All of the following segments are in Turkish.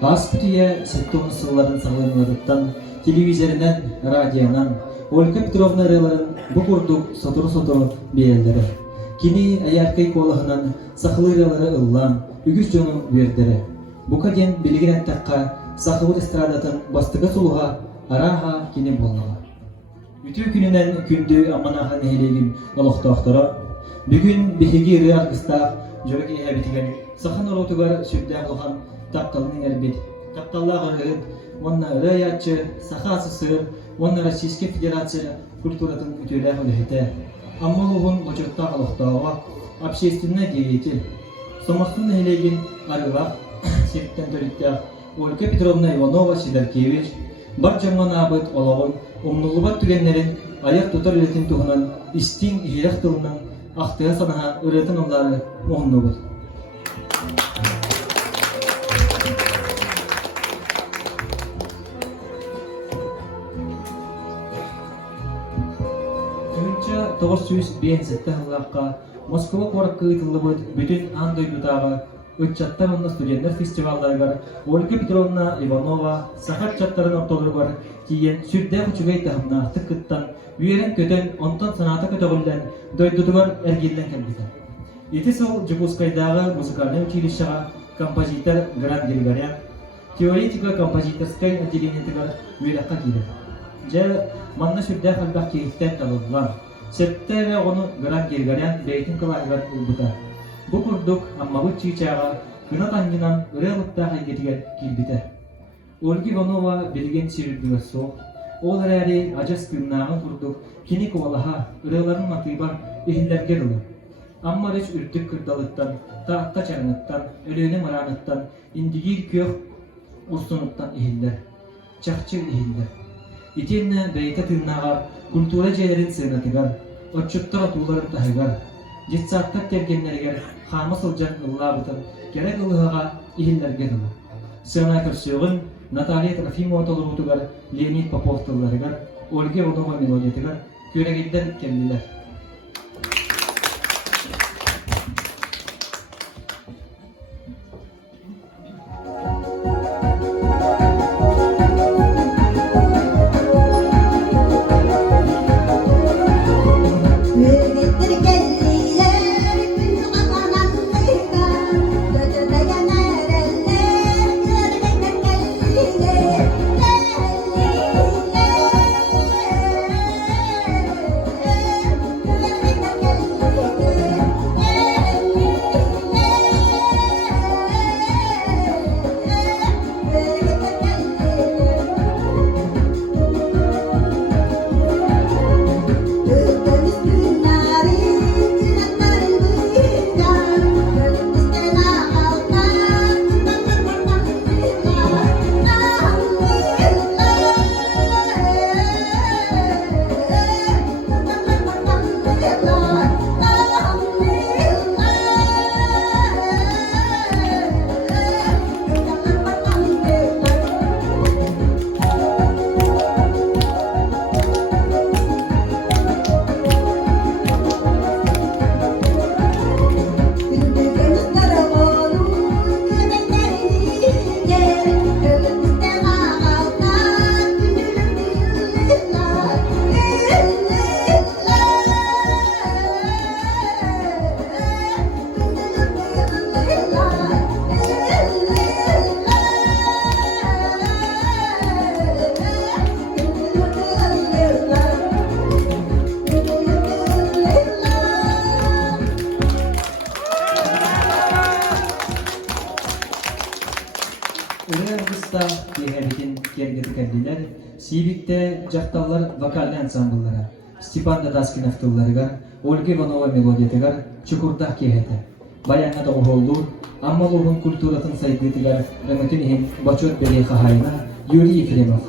Аспытия сектон сылларын сағылымларыттан, телевизорынан, радионан, Ольга Петровна реларын бұ құрдық сотыры-сотыры бейелдері. Кини аяркай колағынан сақылы релары ыллан, үгіз жоның вердері. Бұқа ден білген әттаққа сақылы эстрадатын бастыға сұлыға, араға кені болныға. Үтü күнінен күнді аманахан хелегін олықтақтыра, бүгін бехеги реаргыстақ жөрек әбетіген сақын оротығар сүрді қылған тапталының әрбет. Тапталлағы ғырын, онна ұры аятчы, сақа асысыр, онна Российская Федерация культуратын үтілі қылыхеті. Аммалығын ғычыртта қылықтауға, общественный деятель. Сомақтың хелегін арылақ, септен төліттіғ Ольга Петровна Иванова-Сидоркевич, бар жаман абыт олағын, Умнулубат түгеннерин аяқ тұтар үлетін тұғынан истин жирек тылынан ақтыға санаға үлетін олары оңны бұд. Түгінші 950 жылаққа Москва қорыққы ұйтылы бұд бүтін андойдудағы Өтчаттар онна студенттер фестивалдарыгар Ольга Петровна Иванова сахат чаттарын ортолыргар киен сүрдә хүчүгәй тахымна тыккыттан үйерен көтен онтан санаты көтөгүлден дойдудугар әргелден кәлбіті. Еті сол Джигускайдағы музыкальный училищеға композитор Гран Григорян, теоретика композиторскай отделениетігар үйераққа кейді. Жа манна сүрдә қалбақ кейттен талыдылан. Сәттері оны Гран Григорян бейтін кылайғар ұлбыта. Бұл күрдік аммабыт чийчаға күна таңгынан үрелықтағы кетігер келбіті. Ольга Иванова білген сүйірдігі соқ. Ол әрі ажас күннағын күрдік кені ковалаға үреларын матыйбар ехілдерге дылы. Амма реш үрттік күрдалыттан, таақта чарыныттан, өлөйні мараныттан, индигир көк ұстыныттан ехілдер. Чақчы ехілдер. Итенні бәйті тырнағар, культура жайларын сығынатыгар, отчуттар атуларын тахыгар. Жетсаттар тергенлергер қамы сылжан ұллабытын керек ұлығаға ехілдерге дылы. Сығына көрсеуғын Наталья Трофимова толырутыгар, Леонид Попов тылларыгар, Ольга Иванова мелодиятыгар көрегелдер келділер. Сибикте жақталар вокальный ансамбльлары, Степан Дадаскинов тылларыгар, Ольга Иванова мелодиятыгар, Чукурдах кехеті. Баянға да оғылдур, аммалуғын культуратын сайдытыгар, рәмөтін ехен бачот бере қағайына Юрий Ефремов.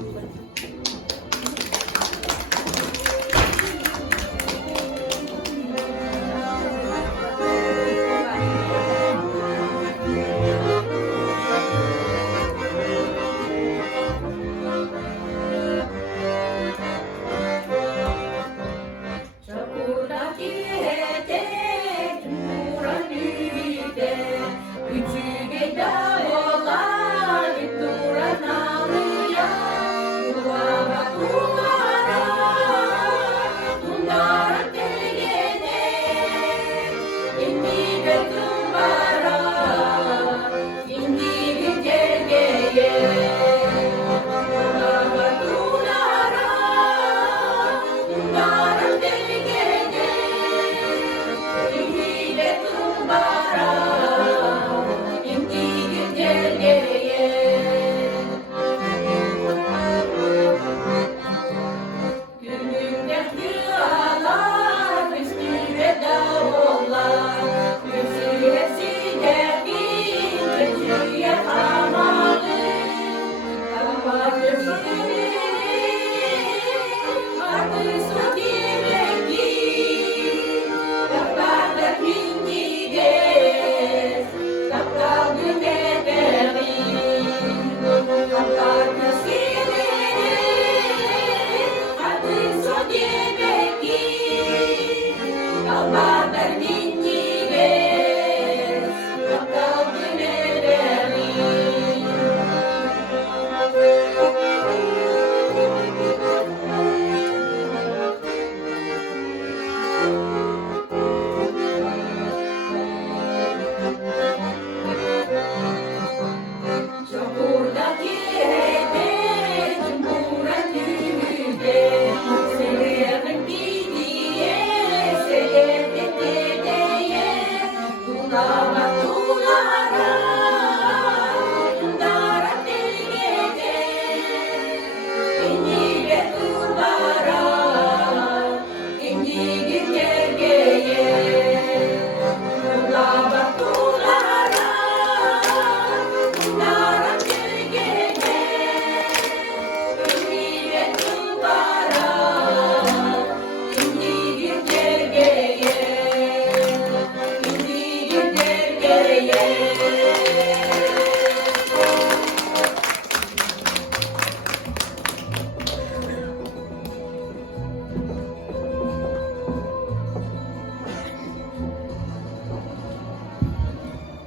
Üçüge dağlar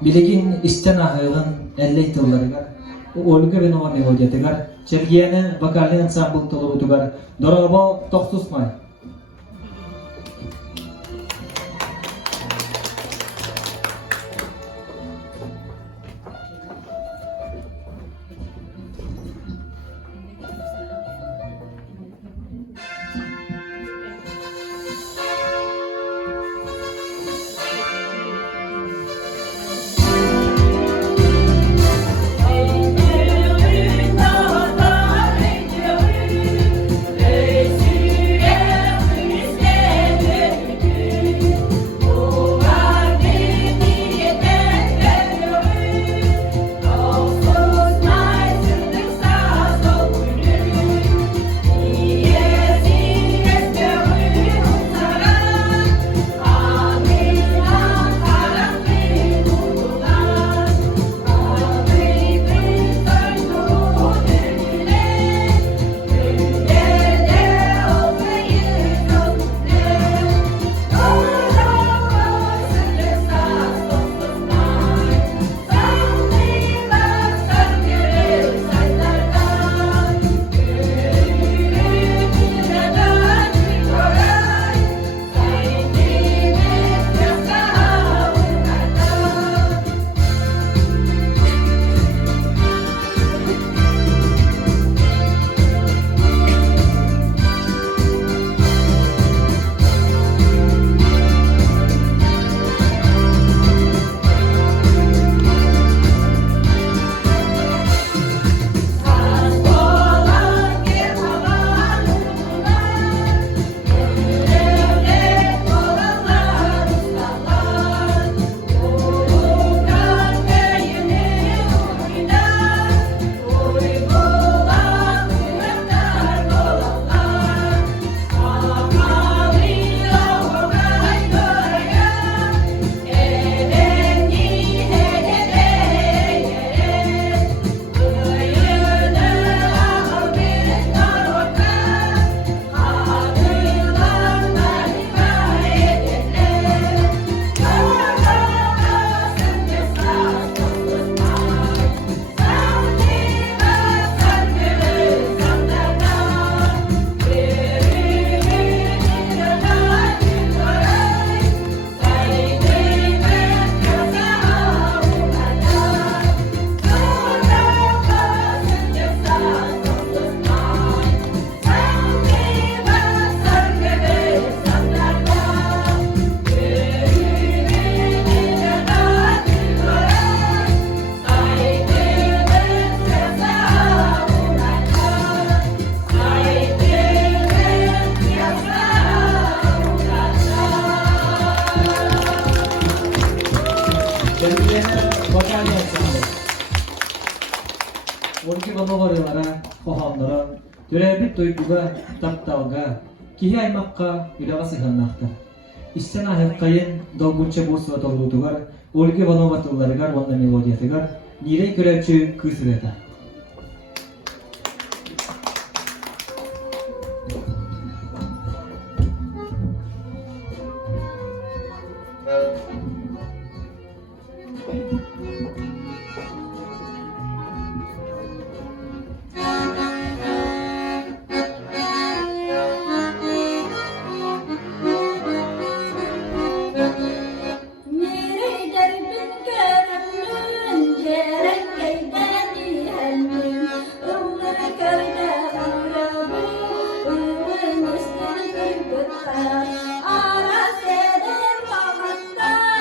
Bilegin istten ahığın 50 tıllarıgar, Olga ve Nova melodiyatigar, Çergiyene vokalli ansambl tılıvutugar, Dorabo toxtusmay. Olga Novarılara, Kohamlara, Türebit duyguga, taptavga, Kihi aymakka, Ülaga sıhannakta. İsten ahir kayın, Dolgunça Bursuva tolgutugar, Olga Novatıllarıgar, Vanda melodiyatigar, Nirey körevçü kısıreta. Ara seder bağıtta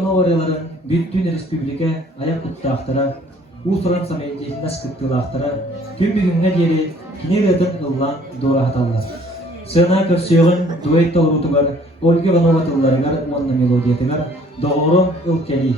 Ивановарыларын Büyüktüğün Республика аяк куттақтара, Усуран самайдетіне скыттылақтара, күмбігінге дері кинеретін ыллан дора хаталар. Сына көрсеуін дуэт толрутугар, Ольга Иванова тылларыгар, онна мелодиятыгар, доғырым ылкели.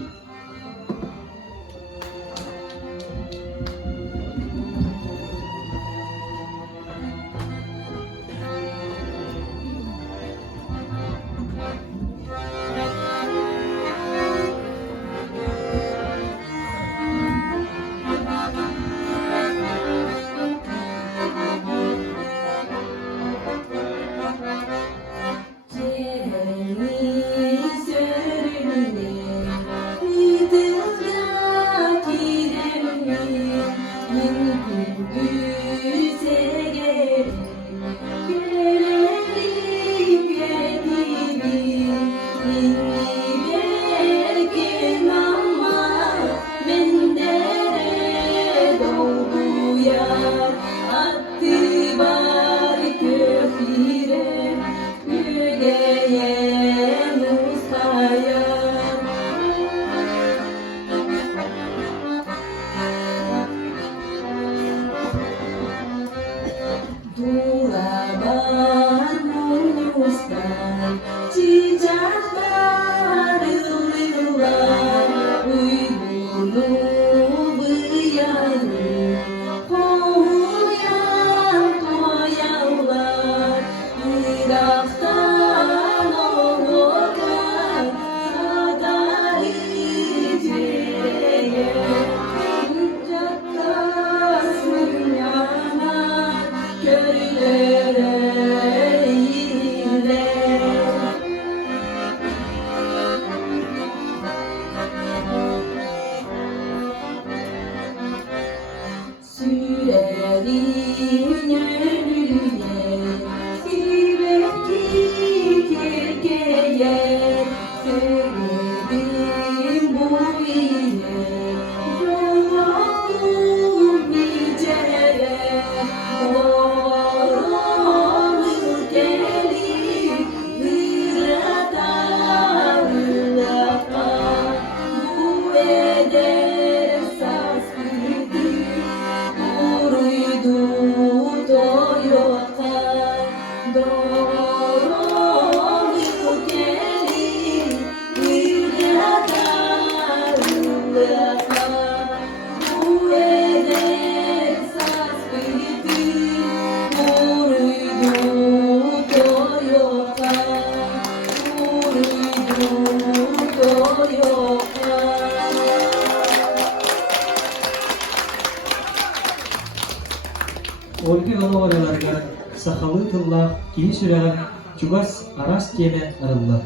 Ольга Ивановарыларга сахалы тылла киһи сүрәгән чугас арас теме арылла.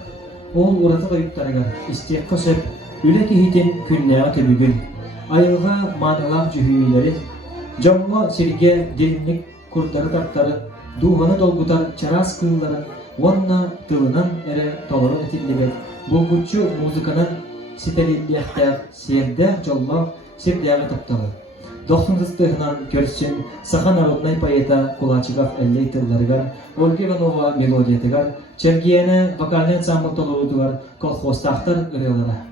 Ол ураты кайыттарыгар истек кышып, үле киһитин күннәгә төбүгүн. Айылга манылам жүһүйләрин, жамма сирге дилинник курдары таптары, дуғаны долгутар чарас кыылларын, онна тылынан эре толору этиллибет. Булгуччу музыканын сителиллиэхтәк сердә жолло сердәгә тапталы. 90-тыгынан көрсün Саха народный поэта Кулачиков эллейтерлерігер, Ольга Иванова мелодиятыгар, Чергияны вокальный ансамбль толуытыгар, колхозтақтар ырылара.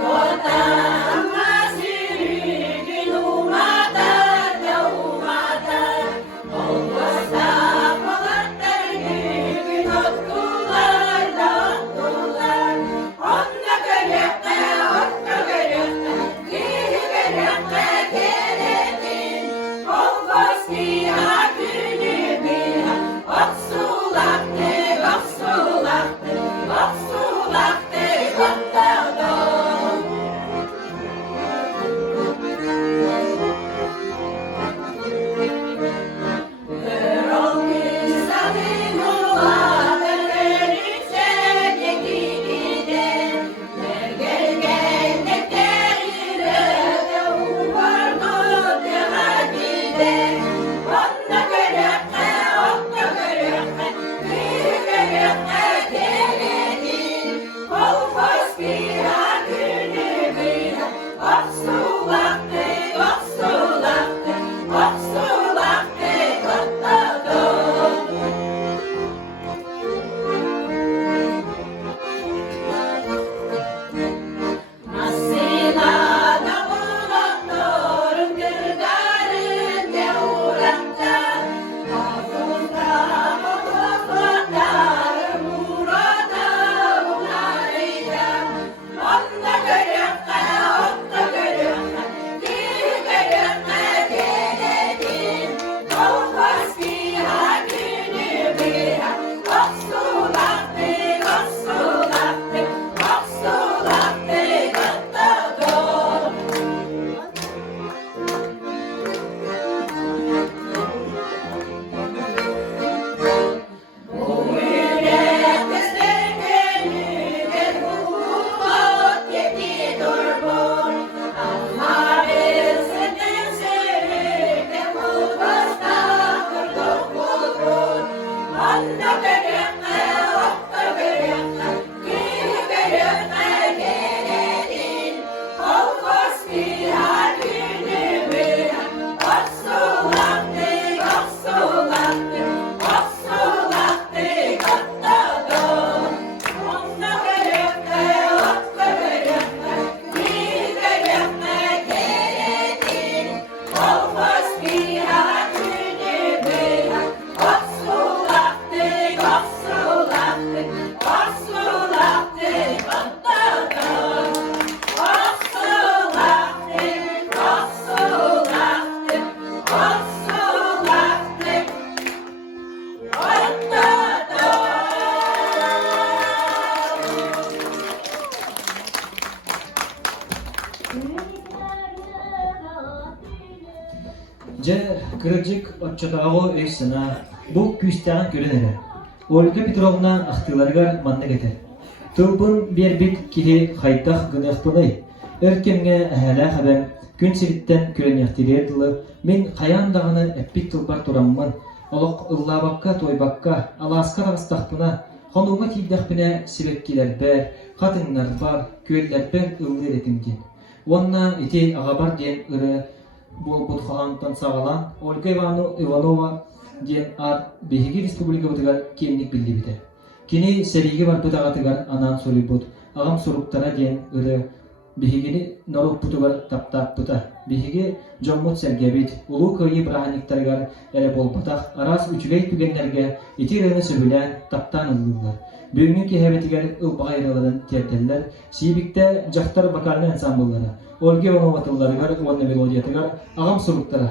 Kota Masih Je kırıcık otçatağo eşsina bu küstağın görünere. Olga Petrovna ahtılargar manna geter. Tılbın bir bit kili haytaq gınıqpınay. Örkemge hala haber gün siritten kürenektilerdilı. Min qayan dağını eppik tılbar turamman. Oloq ıllabakka toybakka alaska rastaqpına. Xonuma tiydaqpına sibekkiler ber, qatınlar bar, köller ber ıllir etimkin. Onna iti ağabar diyen ırı bol butxalantan sağalan Olga Ivanova diyen ar Behigi Respublika bıtıgar kimlik bildi biter. Kini serigi var bıtağatıgar anan soli but. Ağam soruktara diyen ırı Behigini noruk butugar taptap bıta. Behigi Jommut sergebit. Ulu köyü brahaniktargar ele bol bıtaq. Aras üçügey tügenlerge iti rını sübülen taptan ıllılar. Büyünün kehebetiger ılbağa yaraların terteller. Sibikte Cahtar Bakarlı ensambulları. Olga Ivanova tıllarıgar, onna melodiyatıgar, ağam soruktara.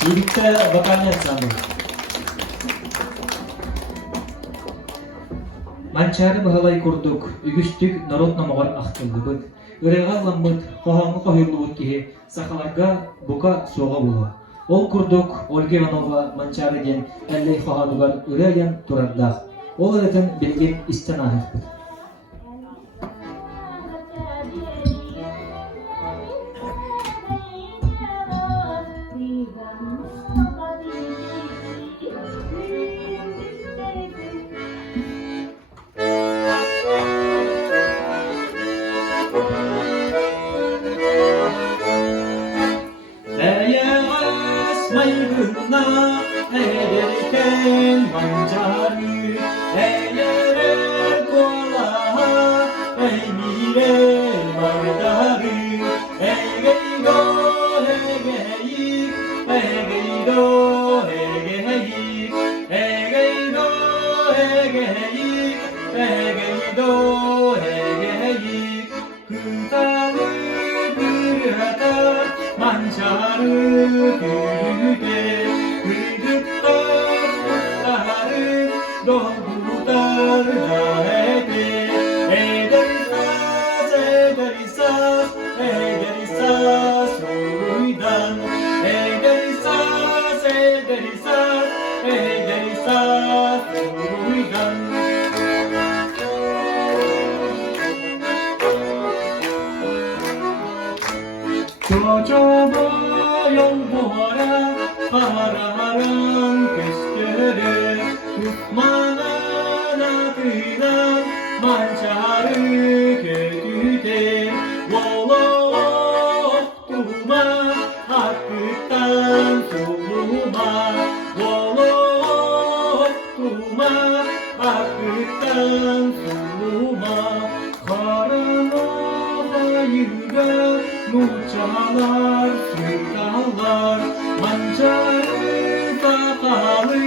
Сирикте ваканет самы. Манчары бахалай курдук, үгүстүк народ намагар ахтылдыбыт. Үрега ламмыт, хохаңы кохюрлубут кихи, сахаларга бука суга була. Ол курдук, Ольга Иванова манчары ден, әллей хоханугар үреген турардах. Ол эретін билген истен ахыппыт. Maygına ederken mancarı eğer kolaha eymire mardarı egeydo egeyik egeydo egeyik egeydo egeyik egeydo egeyik kıtalı bir atar mancarı gülüde gülükler kutları dolgular lahede ederisas ederisas ederisas uydan ederisas ederisas ederisas uydan Çocuğuma yol buhara, araran göstere, tutmanın adına mancarı kötüde. Volo oktuma, hakkıktan suluma, volo oktuma, hakkıktan suluma, karanlığa yürür. Nuçalar, sırdalar, mancarı takalı,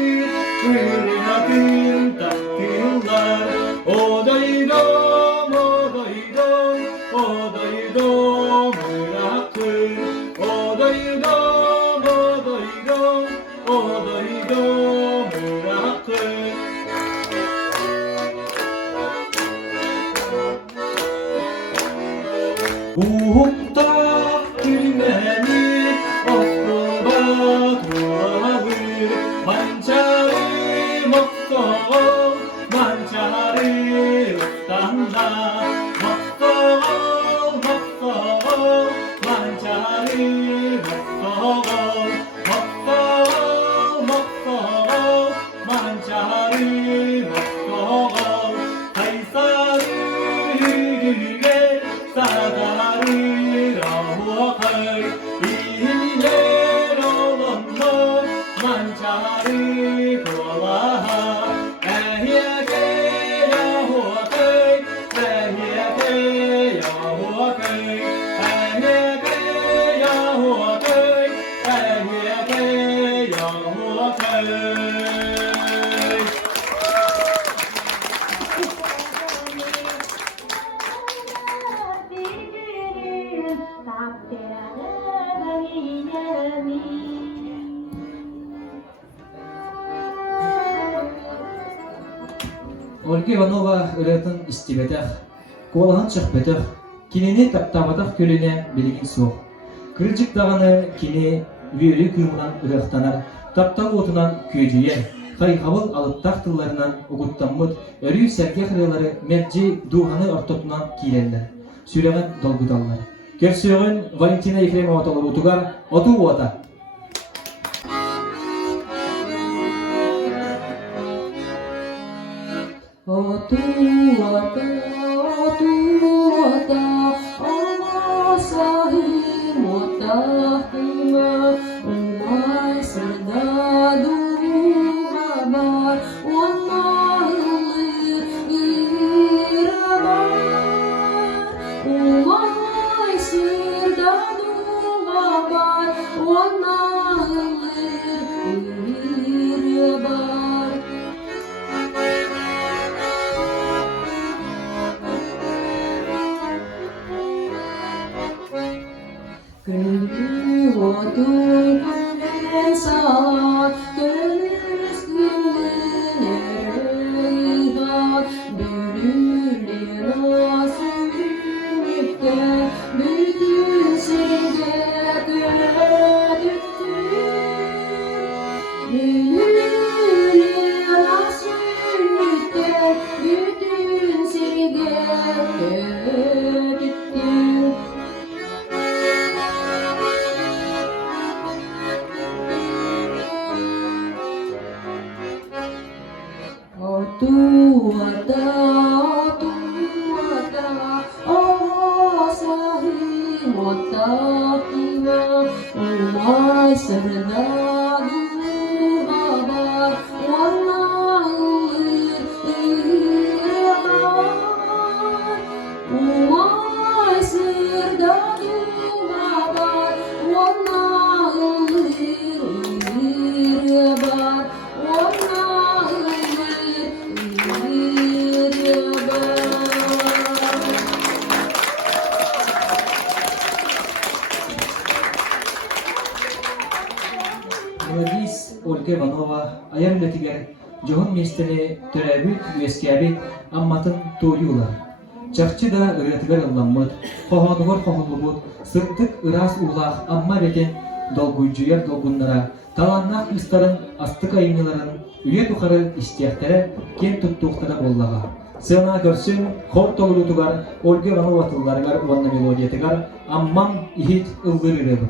ırgatın taktılar. Odaydom, odaydom, odaydom, bırakır. Odaydom, odaydom, odaydom, bırakır. Uhukta gülmeni aklıma tuğalır mancarı moktoğul mancarı ustalla moktoğul moktoğul mancarı moktoğul moktoğul moktoğul mancarı moktoğul kaysarı gülüge sadarı rahuakay iyiler olanlar mancarı kolaha ehyeke yahuakay ehyeke yahuakay ehyeke yahuakay ehyeke yahuakay Ольга Иванова ыратын истибетах, колахан чахбетах, кинени таптабатах көліне билигин соқ. Кырджик дағаны кини вүйелі күймунан ырықтанар, таптал отунан күйдүйен, хайхавыл алыптақ тылларынан угуттаммыт, өрүй сәрге қырылары мерджи духаны ортотунан кийлендер. Сүйлеген долгудаллар. Көрсөғін Валентина Ефремова толы утугар, оту ота. Otuata, amasahi mutahima, umay serdadu gabar, umaylir irabar, umay serdadu gabar, umaylir irabar. Kau Sen sağ dönüş gündün ereyha Bülülün asülükte bütün sirge gödüktü Bülülün asülükte bütün sirge gödüktü Tuada, oh sahih mutaqiwa, umay serdadu babar, wallahi irban. Umay serdadu babar, wallahi irban. Гладис Ольга Иванова аян летигер жохон местене төрәбит үескәбит амматын тоюлар. Чакчы да ырытыгар ылламмыт, хохонугор хохонлубут, сыртык ырас улах амма бетен долгуйжуяр долгуннара, таланнақ истарын астык айныларын үйе тухары истияхтары кен туттуқтара боллага. Сына көрсүн хор толурутугар Ольга Иванова тылларыгар уанна мелодиятыгар аммам ихит ылгырырыбы.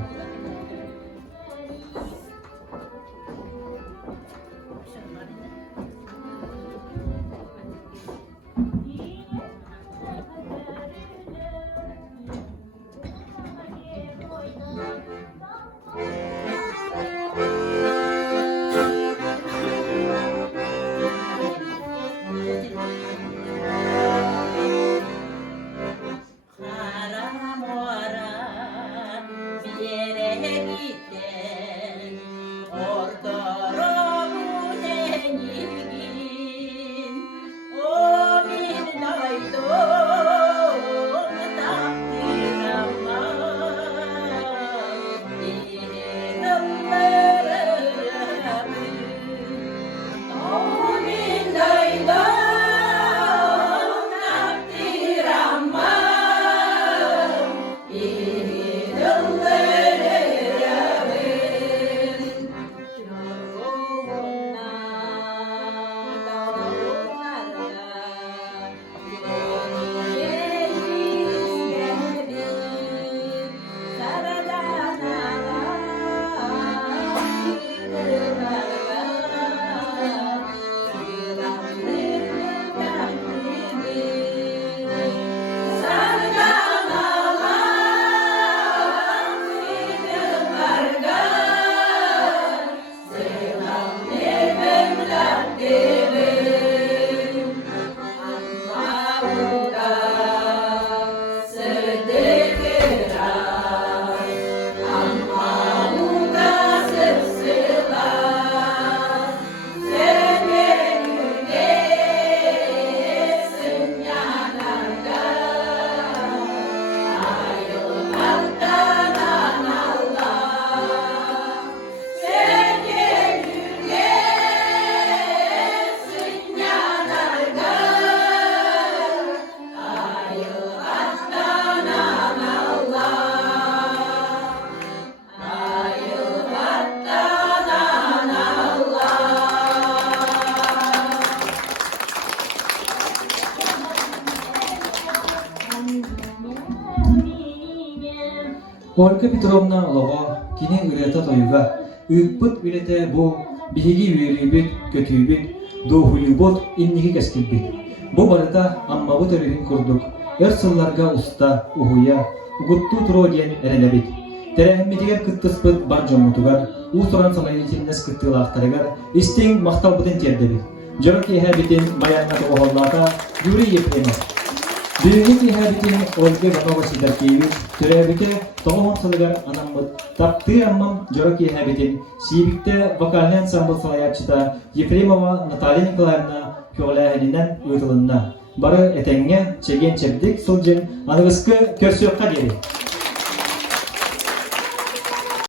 Ольга Петровна лого кини ырыта тойга ыппыт үлете бу биһиги үйрүбүт көтүүбүт доохулубут инниги кескилбит. Бу барыта аммабы төрүгүн курдук. Эр сылларга уста ухуя угутту туро диен эрелебит. Терехиммитигер кыттыспыт банжомутугар уусуран самайытиннес кыттылаактарыгар истең макталбытын тердебит. Жорок эхабитин баянна тоголлаата Юрий Ефремов. Büyük ihadetin Ольга Иванова Сидоркевич төрәбите тоғын сылыгар анаммыт тапты аммам жорок иhabиtin сибикте вокальный ансамбль салаятчыта Ефремова Наталья Николаевна көгіләһінінен ұйтылынна. Бары әтәңге чеген чепдік сылжын анығысқы көрсөкқа дері.